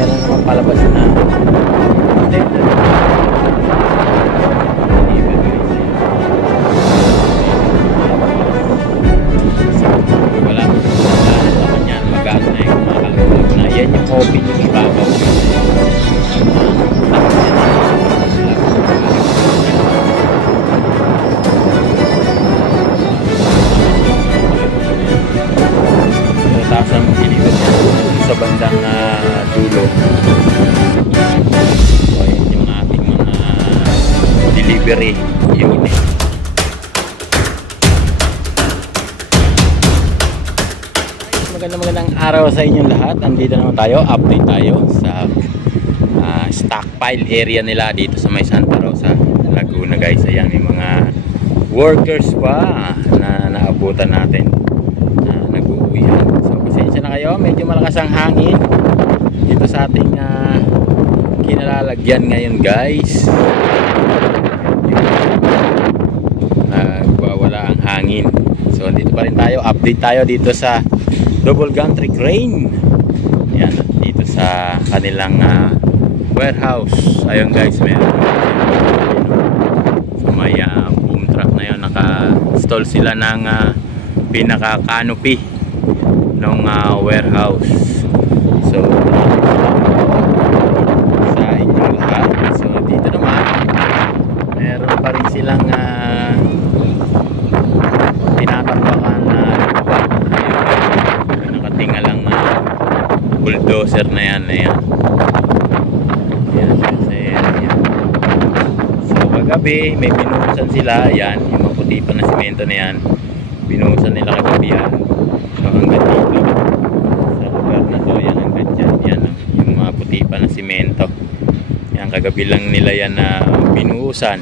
meron naman palabas na wala naman yan, magaan na yung mga kalulog na yan yung open yung ibabaw. Tapos ang deliver sa bandang dulo. So yan yung ating mga delivery unit. Magandang araw sa inyong lahat. Andito naman tayo, update tayo sa stockpile area nila dito sa may Santa Rosa, Laguna guys. Ayan, may mga workers pa na naabutan natin na nag-uuwihan. So pasensya na kayo, medyo malakas ang hangin dito sa ating kinalalagyan ngayon guys. Nagwawala ang hangin. So dito pa rin tayo, update tayo dito sa double gantry crane. Yan, dito sa kanilang warehouse. Ayun guys, meron so may boom truck na yun, naka-install sila ng pinaka canopy ng warehouse. So sa inyong lahat. So dito naman meron pa rin silang tinatambakan na nakatingalang bulldozer na yan. Ayan. So kagabi may binuhusan sila. Ayan, yung maputi pa na simento na yan, binuhusan nila kagabi yan. So hanggang dito sa lugar na to, yan hanggang dyan, yan yung maputi pa na simento. Yan, kagabi lang nila yan na binuhusan.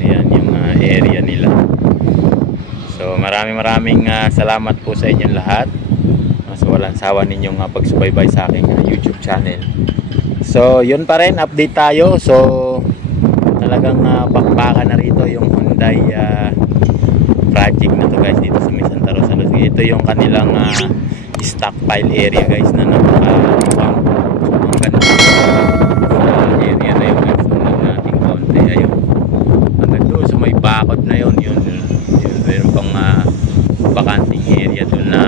Ayan yung area nila. So maraming salamat po sa inyong lahat. So walang sawa ninyong pagsubaybay sa aking YouTube channel. So yun pa rin, update tayo. So talagang bakbakan na rito yung Hyundai project na to guys dito sa may Santa Rosa. Ito yung kanilang stockpile area guys na napaka-ibang. So ang ganda area na yun guys. Sunod natin konti. Ayun, hanggang doon so may bakod na yun. Yun meron pang bakanting area doon na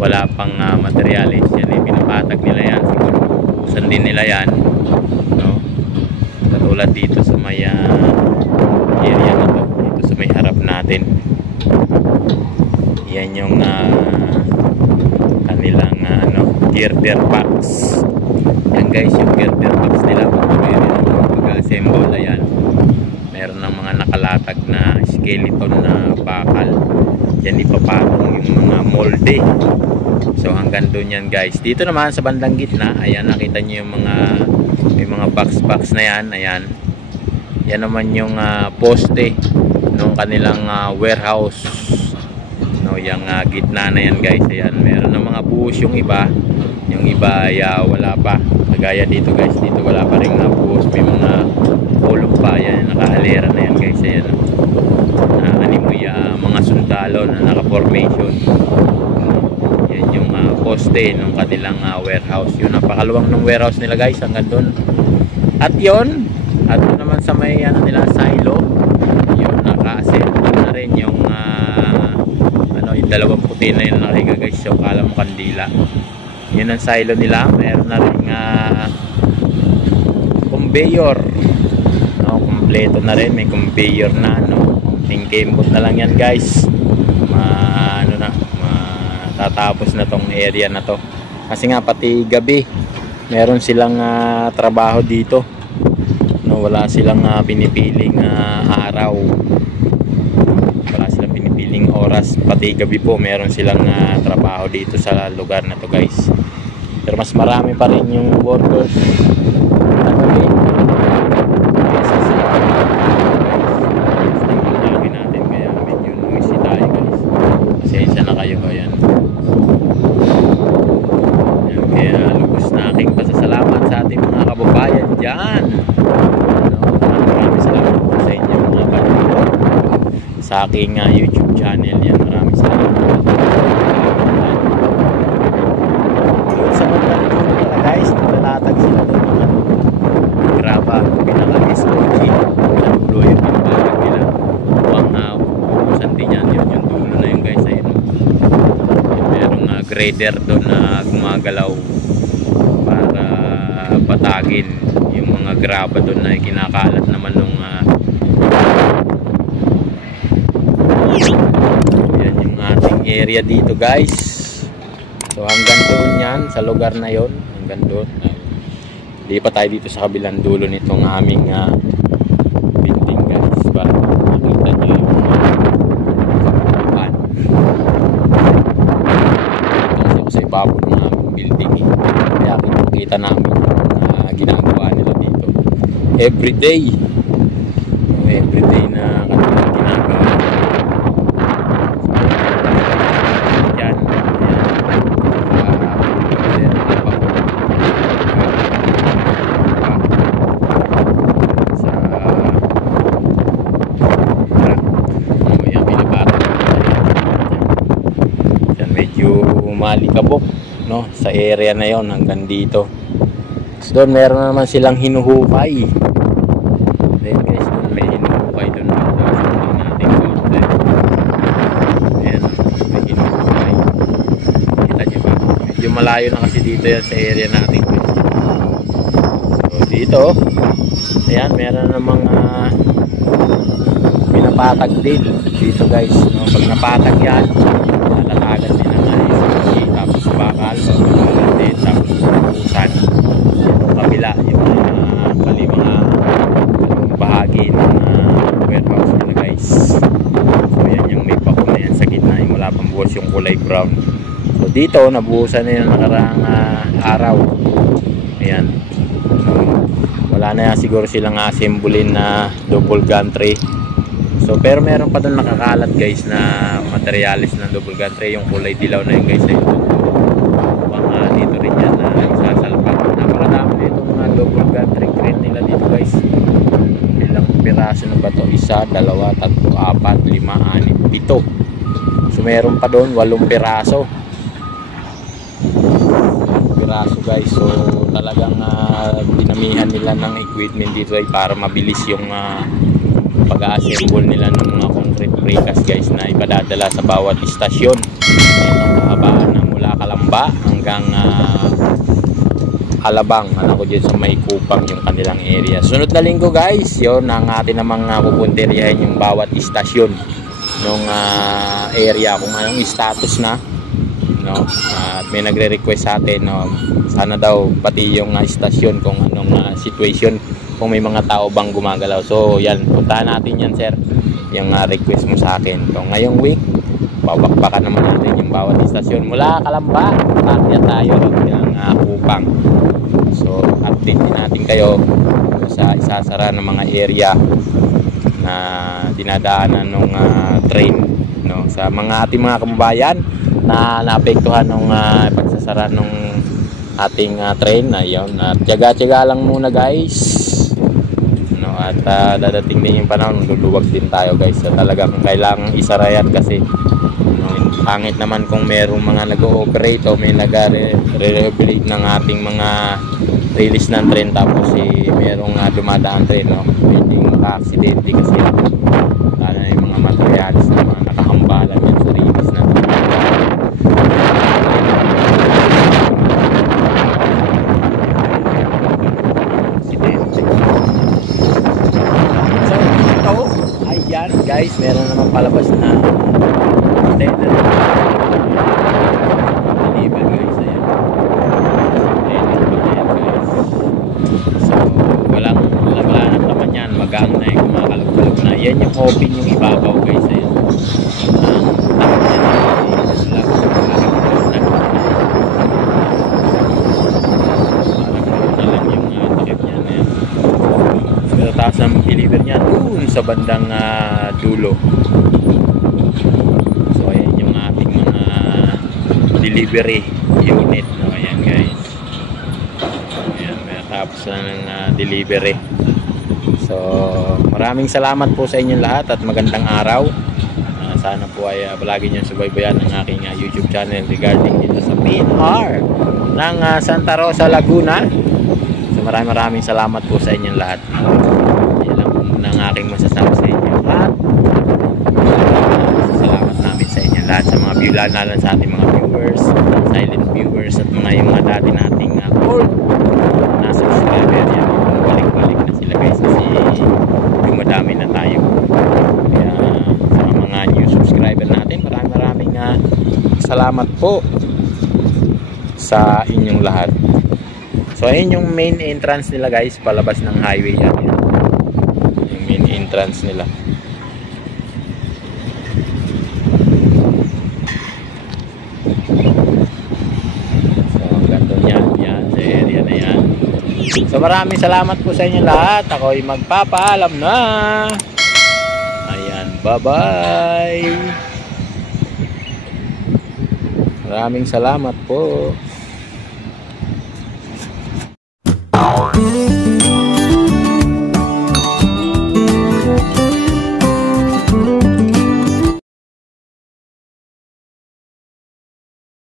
wala pang materialis. Yan ay pinapatag nila yan. Siguro usan din nila yan, no? Katulad dito sa may area na to, dito sa may harap natin. Yan yung kanilang girder box. Yan guys, yung girder box nila pag-assemble. Ayan, meron ng mga nakalatag na skeleton na bakal. Yan ipapatong yung mga molde. So hanggang doon yan guys. Dito naman sa bandang gitna, ayan, nakita nyo yung may mga box na yan. Ayan, yan naman yung poste ng kanilang warehouse, no, yung gitna na yan guys. Ayan, meron ng mga buhos yung iba ay wala pa. Kagaya dito guys, dito wala pa rin buhos, may mga pulong pa. Ayan, nakahalera na yan guys. Ayan, animoy mga sundalo na naka-formation. Yan yung poste ng kanilang warehouse. Yun, napakaluwang ng warehouse nila guys hanggang doon. At yun, at doon naman sa may nila silo, yun, naka-assemble na rin yung yung dalawang puti na yun nakiga guys. So kala mo kandila. Yun ang silo nila. Meron na rin conveyor, no, kompleto na rin, may conveyor na, no. Tingkembot na lang yan guys. Tatapos na tong area na to. Kasi nga pati gabi meron silang trabaho dito, no, wala silang pinipiling araw, wala silang pinipiling oras. Pati gabi po meron silang trabaho dito sa lugar na to guys. Pero mas marami pa rin yung workers na gabi. Pasensya na kayo. Ayan. Kaya lubos na aking pasasalamat sa ating mga kababayan dyan. Maraming salamat po sa inyo mga panonood sa aking YouTube channel. Yan, maraming salamat. Sa mga talaga pinapatag sila doon ng ano, graba, pinaka-SOG sa dulo yung pinapatag nila. Huwag ubusan din yan, yun yung dulo na yun guys. Ayun, merong grader doon na gumagalaw para patagin yung mga graba doon na kinakalat naman nung yan yung ating area dito guys. So hanggang doon yan sa lugar na yon, hanggang doon. Hindi pa tayo dito sa kabilang dulo nitong aming building guys, para makita nyo yung kapan. Kasi ako sa ibabod ng aming building kaya kita namin yung ginagawa nila dito everyday na kanilang ginagawa. Yan medyo malikabok, no, sa area na yon hanggang dito. So doon meron naman silang hinuhukay. Then guys, doon may hinuhukay doon natin konti. Ayan, may hinuhukay. Kita nyo ba? Medyo malayo na kasi dito yan sa area natin guys. So dito, ayan, meron namang pinapatag din dito guys, no? Pag napatag yan, lalatagan din ang SOG, tapos bakal, lalatagan din, tapos ubusan. Yung kabila, yung mga bahagi ng warehouse nila guys. So yan yung may pako na yan sa gitna, yung wala pang buhos yung kulay brown. So dito, nabuhusan na yung nakaraang araw. Ayan. Wala na yan siguro silang assemblin na double gantry. So pero meron pa doon nakakalat guys na materialis ng double gantry, yung kulay dilaw na yun guys. Dito rin yan na isasalpak. Napakadami dito mga double gantry crane nila dito guys. Ilang piraso na ba to? 1, 2, 3, 4, 5, 6, 7. So meron pa doon 8 piraso. 8 piraso guys. So talagang dinamihan nila ng equipment dito ay para mabilis yung pag-assemble nila ng mga concrete precast guys na ipadadala sa bawat istasyon. Ito ang kahabaan na mula Kalamba hanggang Alabang, ko dyan sa may Kupang yung kanilang area. Sunod na linggo guys, yun ang atin namang pupunteriyahin yung bawat istasyon ng area kung anong status na, no? At may nagre-request sa atin, no? Sana daw pati yung istasyon kung anong situation, kung may mga tao bang gumagalaw. So yan, puntahan natin yan sir, yung request mo sa akin. So ngayong week, babakbakan naman natin yung bawat istasyon mula Kalamba, target tayo hanggang Kupang. So update din natin kayo sa isasara ng mga area na dinadaanan ng train, no? Sa mga ating mga kababayan na naapektuhan ng pagsasara ng ating train na yun. Tiyaga-tiyaga lang muna guys, no? At dadating din yung panahon, luluwag din tayo guys. So talagang kailangang isara yan kasi pangit naman kung merong mga nag-ooperate o may nag-regulate ng ating mga release ng train tapos merong dumadaan train, no? Pwedeng maka-aksidente kasi lalo na yung mga materialis na mga nakahambalan yan sa release ng train. So ito, ayan guys, meron naman palabas na container. Deliver guys, ayan. Container pa na yan guys. So wala naman yan, magang na yung kumakalog-kalog na. Yan yung open yung ibabaw guys, ayan. Taas ang deliver niya doon sa bandang dulo. So ayan yung ating mga delivery unit, no? Ayan guys, ayan, may tapos na ng delivery. So maraming salamat po sa inyong lahat at magandang araw. Sana po ay palagi nyo subaybayan ng aking YouTube channel regarding dito sa PNR ng Santa Rosa, Laguna. So maraming salamat po sa inyong lahat. Yan lang po muna ang aking masasabi sa inyo. At salamat namin sa inyong lahat, sa mga view, lalo sa ating mga viewers, silent viewers, at yung mga dati nating old na subscriber. Yan, balik-balik na sila guys kasi dumadami na tayo. Kaya sa mga new subscriber natin, maraming salamat po sa inyong lahat. So ayun yung main entrance nila guys, palabas ng highway yan. Yung main entrance nila. So ganito yan sa area na yan. So maraming salamat po sa inyo lahat. Ako ay magpapaalam na. Ayan, bye bye. Maraming salamat po.